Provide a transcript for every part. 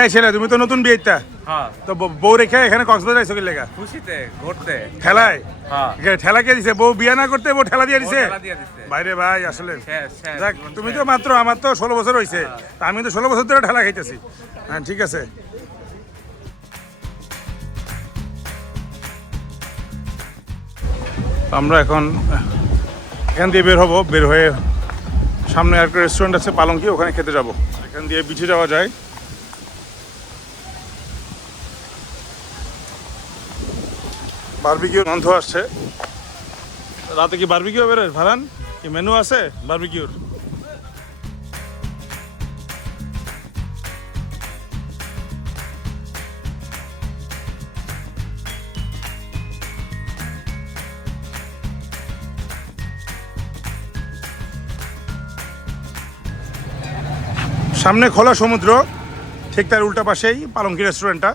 এই ছেলে তুমি তো নতুন বিয়েটা হ্যাঁ তো বউ রেখে এখানে কক্সবাজার আইছো কি লেগা? খুশিতে ঘুরতে। ঠেলায়? হ্যাঁ ঠেলা কে দিছে? বউ বিয়ে না করতে বউ ঠেলা দিয়ে দিছে? খেলা দিয়ে দিচ্ছে। বাইরে ভাই আসলে শেষ, শেষ, যাক, জীবন তুমি শেষ। তো মাত্র আমার তো 16 বছর হয়েছে, তা আমি তো 16 বছর ধরে ঠেলা খাইতেছি। হ্যাঁ ঠিক আছে। আমরা এখন এখান দিয়ে বের হব, বের হয়ে সামনে একটা রেস্টুরেন্ট আছে পালঙ্কি, ওখানে খেতে যাব। এখান দিয়ে বিচে যাওয়া যায়। বারবিকিউর গন্ধ আসছে। রাতে কি বারবিকিউ বেরোয় ভাড়ান? কি মেনু আছে বারবিকিউর? সামনে খোলা সমুদ্র, ঠিক তার উল্টা পাশেই পালঙ্কি রেস্টুরেন্টটা।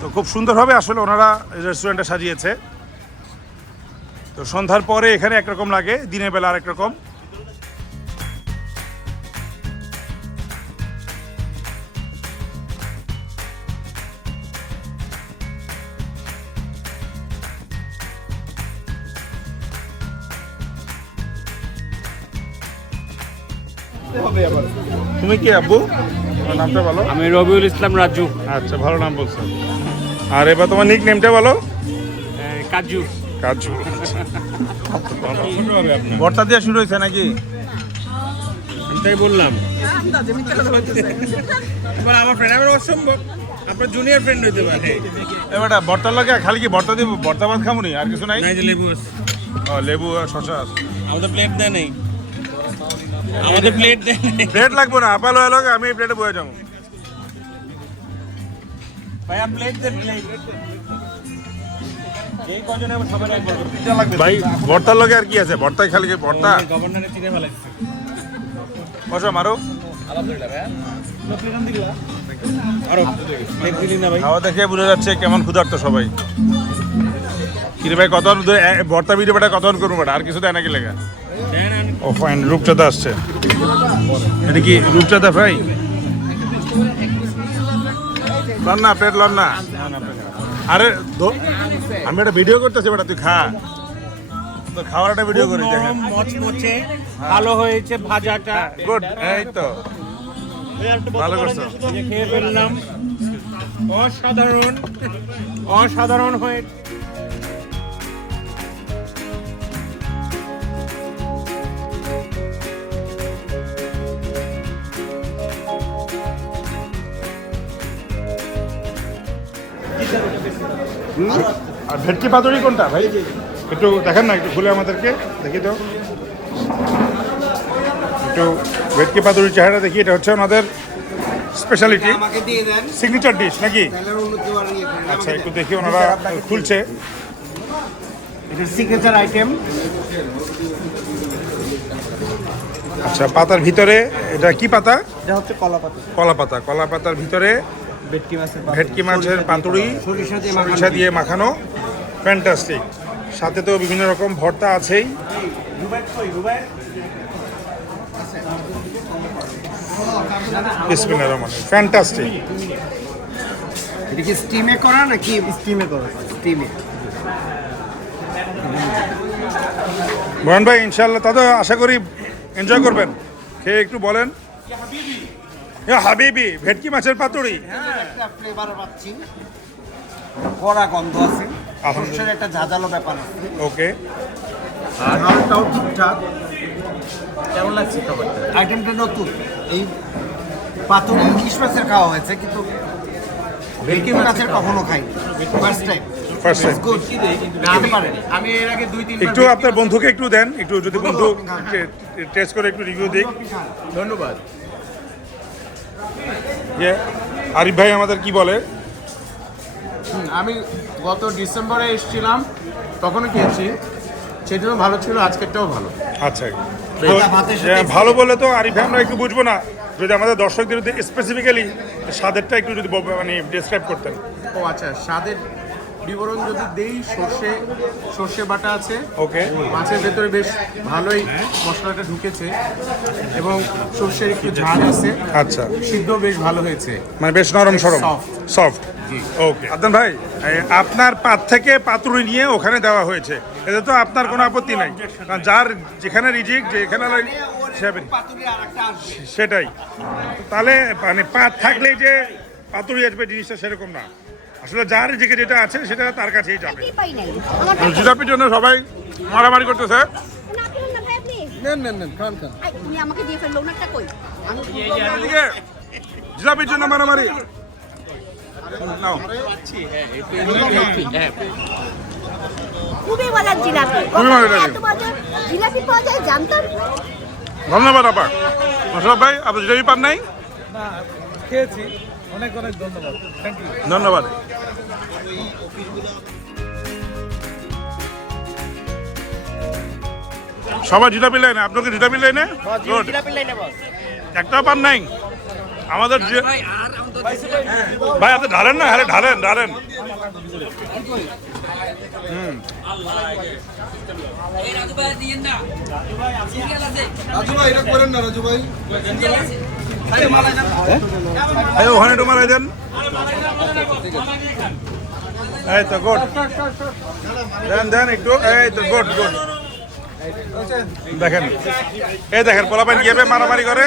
তো খুব সুন্দরভাবে আসলে ওনারা রেস্টুরেন্টটা সাজিয়েছে। তো সন্ধ্যার পরে এখানে একরকম লাগে, দিনের বেলা আরেক রকম। তুমি কি আব্বু? তোমার নামটা বলো। আমি রবিউল ইসলাম রাজু। আচ্ছা, ভালো নাম বলছো। আর এবার তোমার নিক নেমটা বলো। কাজু। কাজু। ভর্তা দিয়ে শুরু হয়েছে নাকি? এটাই বললাম। এবার আমার ফ্রেন্ড, আমার অসম্ভব আপনার জুনিয়র ফ্রেন্ড হইতে পারে। এবারটা ভর্তার লাগে খালি কি ভর্তা দিব? ভর্তা ভাত খামুনি আর কিছু নাই? নাই যে লেবু আছে। ও লেবু আর শসা আছে। আমাদের প্লেট দেয় নেই। আমাদের প্লেট দেয় নেই। প্লেট লাগবে না, আপেল হয়ে লাগে আমি প্লেটে বয়ে যাবো। ভাইয়া প্লেট দেন, প্লেট। এই কজনে আবার সবাই লাগবে। ভাই ভর্তার লগে আর কি আছে? ভর্তায় খালি কি ভর্তা? গভর্নরে চিনে ফেলাইছে। বসো মারো। আলহামদুলিল্লাহ ভাইয়া। আরো প্লেট দিলি না ভাই? খাওয়া দেখে বোঝা যাচ্ছে কেমন ক্ষুধার্ত সবাই। কিরে ভাই কতক্ষণ ধরে ভর্তা ভিডিও বেটা কতক্ষণ করবো বেটা? আর কিছু দেয় নাকি লেখা? ও ফাইন, রূপচাঁদা আসছে। এটা কি রূপচাঁদা ফ্রাই? লন না, প্লেট লন না। আরে আমি একটা ভিডিও করতেছি বেটা, তুই খা। তো খাওয়ার একটা ভিডিও করি দেখেন। মচমচে ভালো হয়েছে ভাজাটা। গুড, এই তো ভালো করছো। খেয়ে ফেললাম, অসাধারণ অসাধারণ হয়েছে। আর ভেটকি পাতুরি কোনটা ভাই? একটু দেখেন না, একটু খুলে আমাদেরকে দেখি তো। একটু ভেটকি পাতুরির চেহারা দেখি। এটা হচ্ছে ওনাদের স্পেশালিটি, সিগনেচার ডিশ নাকি? আচ্ছা, একটু দেখি ওনারা খুলছে। এটা সিগনেচার আইটেম। আচ্ছা, পাতার ভিতরে এটা কি পাতা? এটা হচ্ছে কলা পাতা। কলা পাতা। কলা পাতার ভিতরে ভেটকি মাছের পাতুরি সরিষা দিয়ে মাখানো। ফ্যান্টাস্টিক। সাথে তো বিভিন্ন রকম ভর্তা আছেই। বিসমিল্লাহির রহমানির রহিম। ফ্যান্টাস্টিক। এটা কি স্টিমে করা নাকি? স্টিমে করা। স্টিমে। মোহন ভাই ইনশাআল্লাহ তা তো আশা করি এনজয় করবেন। খেয়ে একটু বলেন। হাবিবি ভেটকি মাছের পাতুরি। একটা ফ্লেভার পাচ্ছি, কড়া গন্ধ আছে, সরষের একটা ঝাঁঝালো ব্যাপার আছে। ওকে, আর ঝালটাও ঠিকঠাক। কেমন লাগছে খাবারটা? আইটেমটা নতুন। এই পাতুরি ইলিশ মাছের খাওয়া হয়েছে, কিন্তু ভেটকি মাছের কখনো খাইনি। First time. First time. Good. আমি এর আগে 2-3 একটু আপনার বন্ধুকে একটু দেন, একটু যদি বন্ধু টেস্ট করে একটু রিভিউ দিক। ধন্যবাদ। যে আরিফ ভাই আমাদের কি বলে? আমি গত ডিসেম্বরে এসেছিলাম, তখনও খেয়েছি, সেদিনও ভালো ছিল, আজকেরটাও ভালো। আচ্ছা, ভালো বলে তো আরিফ ভাই আমরা একটু বুঝবো না, যদি আমাদের দর্শকদের স্পেসিফিক্যালি স্বাদেরটা একটু যদি মানে ডেসক্রাইব করতেন। ও আচ্ছা, স্বাদের বিবরণ যদি দেই, সর্ষে বাটা আছে, ওকে, মাছের ভেতরে বেশ ভালোই মশলাটা ঢুকেছে এবং সর্ষের একটু ঝাল আছে। আচ্ছা, সিদ্ধ বেশ ভালো হয়েছে, মানে বেশ নরম সরম, Soft. সফট। ওকে আদনান ভাই, আপনার পাত থেকে পাতুরি নিয়ে ওখানে দেওয়া হয়েছে, এতে তো আপনার কোনো আপত্তি নাই, কারণ যার যেখানে রিজিক যেখানে সেটাই। তাহলে মানে পাত থাকলে যে পাতুরি আসবে জিনিসটা সেরকম না, আসলে যার রিজিকে যেটা আছে সেটা তার কাছেই যাবে। জিলাপির জন্য সবাই মারামারি করতেছে। জিলাপির জন্য মারামারি। নাও। খুবই ভালো জিলাপি। খুবই ভালো লাগে। জিলাপি পাওয়া যায় জানতাম। ধন্যবাদ আপা। মোশাররফ ভাই, আপনি জিলাপি পান নাই? না, খেয়েছি। অনেক অনেক ধন্যবাদ। Thank you. ধন্যবাদ। সবাই জিলাপি লাইনে, আপনাকে জিলাপি লাইনে? Good. একটাও পান নাই? আমাদের ভাই আপনি ঢালেন না, হ্যাঁ ঢালেন ঢালেন। ওখানে একটু মারাই দেন। এই তো গুড, দেন দেন একটু, এই তো গুড গুড। দেখেন, এই দেখেন পোলাপাইন গিয়ে মারামারি করে,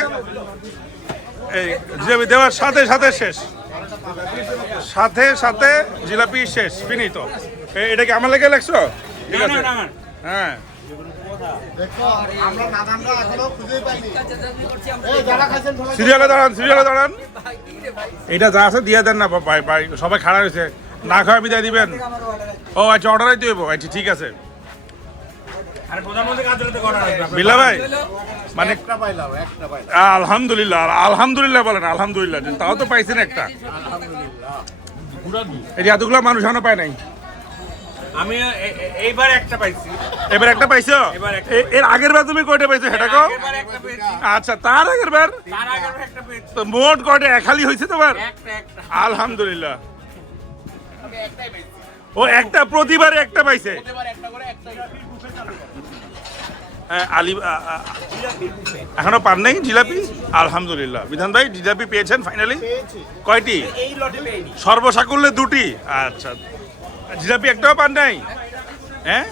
এই জিলাপি দেওয়ার সাথে সাথে শেষ, সাথে সাথে জিলাপি শেষ, ফিনিতো। এটা কি আমার লেগে লাগছো? ঠিক আছে, হ্যাঁ। সিরিয়ালে দাঁড়ান, সিরিয়ালে দাঁড়ান। এটা যা আছে দিয়ে দেন না ভাই, ভাই সবাই খাড়া হয়েছে, না খাওয়া বিদায় দিবেন। ও আচ্ছা, অর্ডারই দেবো, আচ্ছা ঠিক আছে। বিল্লা ভাই মানে আলহামদুলিল্লাহ, আলহামদুলিল্লাহ বলেন, আলহামদুলিল্লাহ, তাও তো পাইছেন একটা। এই যে এতগুলো মানুষ এখনো পায় নাই। আমি এইবার একটা পাইছি। এবার একটা পাইছো? এর আগের বার তুমি কয়টা পাইছো সেটা কও? আচ্ছা, তার আগের বার তো মোট কয়টা? খালি হয়েছে তোমার? আলহামদুলিল্লাহ। ও একটা, প্রতিবারে একটা পাইছে। আলি এখনো পান নাই জিলাপি? আলহামদুলিল্লাহ। বিধান ভাই জিলাপি পেয়েছেন ফাইনালি? কয়টি? সর্বসাকুল্যে দুটি। আচ্ছা, জিলাপি একটাও পান নাই? হ্যাঁ,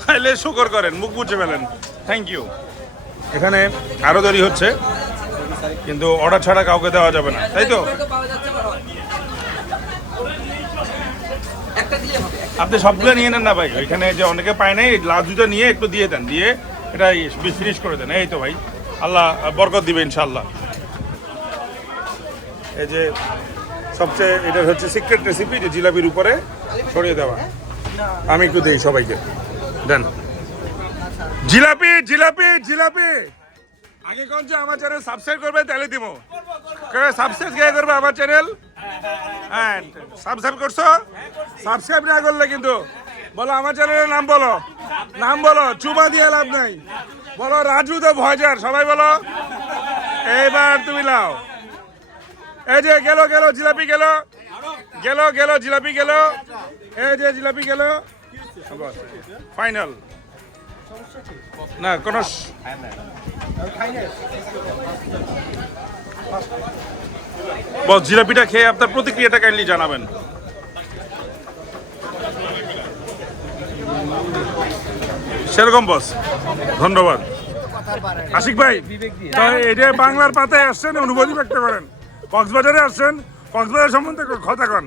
তাহলে শুকর করেন, মুখ বুঝে ফেলেন। Thank you. এখানে আরো দেরি হচ্ছে, কিন্তু অর্ডার ছাড়া কাউকে দেওয়া যাবে না, তাই তো? আপনি সবগুলো নিয়ে নেন না ভাই, ওইখানে যে অনেকে পায় নাই, লাস্ট দুটো নিয়ে একটু দিয়ে দেন, দিয়ে এটা ফিনিশ করে দেন। এই তো ভাই, আল্লাহ বরকত দিবে ইনশাল্লাহ। এই যে সবচেয়ে এটা হচ্ছে সিক্রেট রেসিপি, যে জিলাপির উপরে ছড়িয়ে দেওয়া। আমি একটু দিই সবাইকে, দেন। জিলাপি জিলাপি জিলাপি। আগে কোন যে আমার চ্যানেল সাবস্ক্রাইব করবে তাহলে দিব। সাবস্ক্রাইব কে করবে আমার চ্যানেল? হ্যাঁ, সাবস্ক্রাইব করছো? সাবস্ক্রাইব না করলে কিন্তু বলো আমার চ্যানেলের নাম, বলো নাম, বলো, চুমা দিয়ে লাভ নাই, বলো রাজু দ্য ভয়েজার, সবাই বলো। এইবার তুমি লাও। এই যে গেল গেল জিলাপি, গেল গেল গেল জিলাপি, গেল। এই যে জিলাপি গেল, ফাইনাল না কোনো। বস, জিলাপিটা খেয়ে আপনার প্রতিক্রিয়াটা কাইন্ডলি জানাবেন। সেরকম বস, ধন্যবাদ। আশিক ভাই, এটা বাংলার পাতায় আসছেন, অনুভূতি ব্যক্ত করেন। কক্সবাজারে আসছেন, কক্সবাজার সম্বন্ধে কথা কন।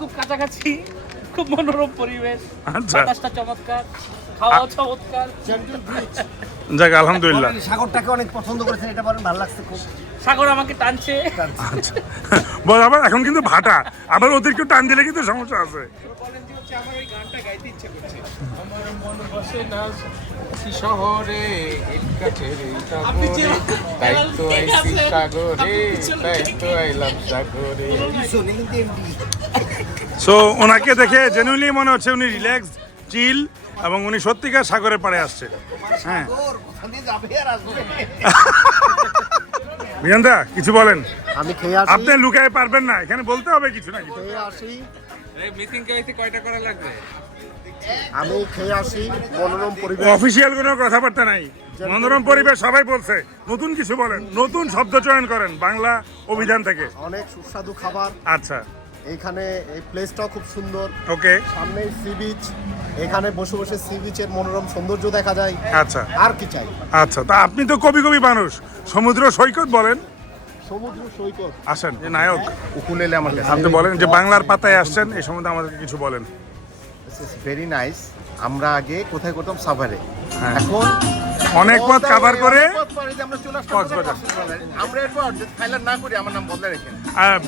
খুব কাছাকাছি, খুব মনোরম পরিবেশ, আচ্ছা, বাতাসটা চমৎকার, খাওয়াও চমৎকার। যাক আলহামদুলিল্লাহ। সাগরটাকে অনেক পছন্দ করেছেন, এটা বলেন, ভালো লাগছে খুব। সাগর আমাকে টানছে। আচ্ছা, বল আবার এখন কিন্তু ভাটা, আবার অতিরিক্ত টান দিলে কিন্তু সমস্যা আছে। আমার ওই গানটা গাইতে ইচ্ছে করছে। আমার মন বসে না শহরে, তাই তো আইছি সাগরে, তাই তো আইলাম সাগরে। সো ওনাকে দেখে জেনুইনলি মনে হচ্ছে উনি রিল্যাক্স, চিল, এবং উনি সত্যিকার সাগরের পাড়ে আসছে। হ্যাঁ, বিয়ানদা কিছু বলেন। আমি খেয়ে আসি, আপনি লুকায় পারবেন না, এখানে বলতে হবে কিছু না কিছু। খেয়ে আসি, মিসিং কেসে কয়টা করা লাগবে? আমি খেয়ে আসি। মনোরম পরিবেশ, অফিসিয়াল কোনো কথাবার্তা নাই, মনোরম পরিবেশ সবাই বলছে। নতুন কিছু বলেন, নতুন শব্দ চয়ন করেন বাংলা অভিধান থেকে। অনেক সুস্বাদু খাবার। আচ্ছা এইখানে এই প্লেসটাও খুব সুন্দর। ওকে সামনে সি বিচ, এখানে বসে বসে সি বিচের মনোরম সৌন্দর্য দেখা যায়। আচ্ছা আর কি চাই? আচ্ছা, তা আপনি তো কবি কবি মানুষ, সমুদ্র সৈকত বলেন। সমুদ্র সৈকত আসেন যে নায়ক, উকুলেলে আমার কাছে আপনি বলেন যে বাংলার পাতায় আসছেন, এই সম্বন্ধে আমাদেরকে কিছু বলেন। Very nice. আমরা আগে কোথায় করতাম? সাভারে। হ্যাঁ। এখন অনেক পথ কাভার করে আমরা চলে আসলাম কক্সবাজার। কক্সবাজারে। আমরা এরপর যদি থাইল্যান্ড না করি আমার নাম বদলে রেখে।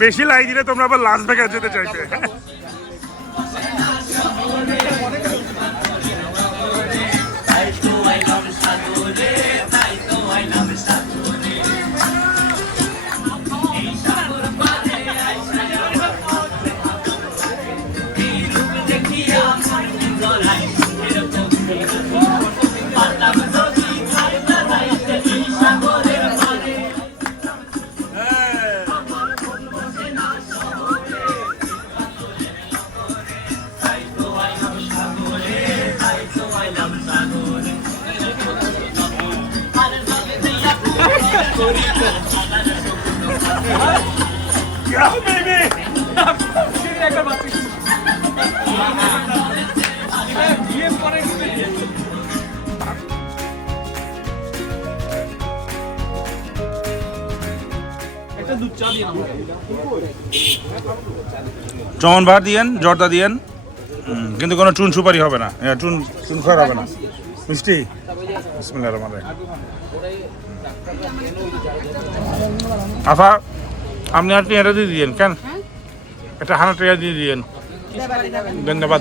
বেশি লাই দিলে তোমরা আবার লাস ভেগাস যেতে চাইবে। Yeah, baby! একবার বাঁচিস। বিয়ে পরে একটা দুধ চা দিন আমাকে। চমন ভাত দিয়েন, জর্দা দিয়েন, কিন্তু কোনো চুন সুপারি হবে না, চুন চুনফার হবে না। মিষ্টি বিসমিল্লাহির রহমানির রহিম। আফা আপনি আর এটা দিয়ে দিয়েন কেন, একটা হানা টিয়া দিয়ে দিয়েন, ধন্যবাদ।